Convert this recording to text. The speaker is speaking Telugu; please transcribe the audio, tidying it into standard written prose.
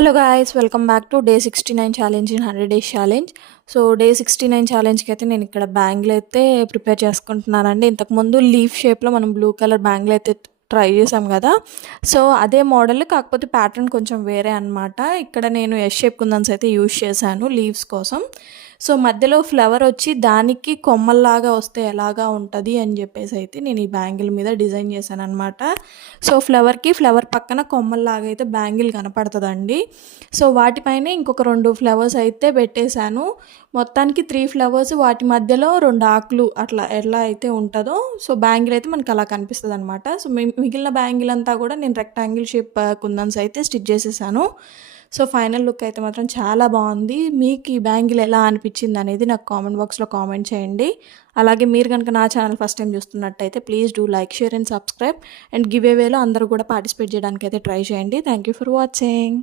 Hello guys, welcome back to day 69 challenge in 100 days challenge. So day 69 ఛాలెంజ్కి అయితే నేను ఇక్కడ బ్యాంగిల్ అయితే ప్రిపేర్ చేసుకుంటున్నానండి. ఇంతకుముందు లీఫ్ షేప్లో మనం బ్లూ కలర్ బ్యాంగిల్ అయితే ట్రై చేసాం కదా. సో అదే మోడల్, కాకపోతే ప్యాటర్న్ కొంచెం వేరే అనమాట. ఇక్కడ నేను ఎస్ షేప్ కుందన్స్ అయితే యూజ్ చేశాను లీవ్స్ కోసం. సో మధ్యలో ఫ్లవర్ వచ్చి దానికి కొమ్మల్లాగా వస్తే ఎలాగా ఉంటుంది అని చెప్పేసి అయితే నేను ఈ బ్యాంగిల్ మీద డిజైన్ చేశాను అనమాట. సో ఫ్లవర్ పక్కన కొమ్మల్లాగా అయితే బ్యాంగిల్ కనపడుతుందండి. సో వాటిపైన ఇంకొక 2 ఫ్లవర్స్ అయితే పెట్టేశాను. మొత్తానికి 3 ఫ్లవర్స్, వాటి మధ్యలో 2 ఆకులు, అట్లా ఎలా అయితే ఉంటుందో సో బ్యాంగిల్ అయితే మనకు అలా కనిపిస్తుంది అనమాట. సో మిగిలిన బ్యాంగిల్ అంతా కూడా నేను రెక్టాంగిల్ షేప్ కుందన్స్ అయితే స్టిచ్ చేసేసాను. సో ఫైనల్ లుక్ అయితే మాత్రం చాలా బాగుంది. మీకు ఈ బ్యాంగిల్ ఎలా అనిపించింది అనేది నాకు కామెంట్ బాక్స్లో కామెంట్ చేయండి. అలాగే మీరు కనుక నా ఛానల్ ఫస్ట్ టైం చూస్తున్నట్టయితే please do like, share and subscribe. And గివ్ అవేలో అందరూ కూడా పార్టిసిపేట్ చేయడానికి అయితే ట్రై చేయండి. Thank you for watching.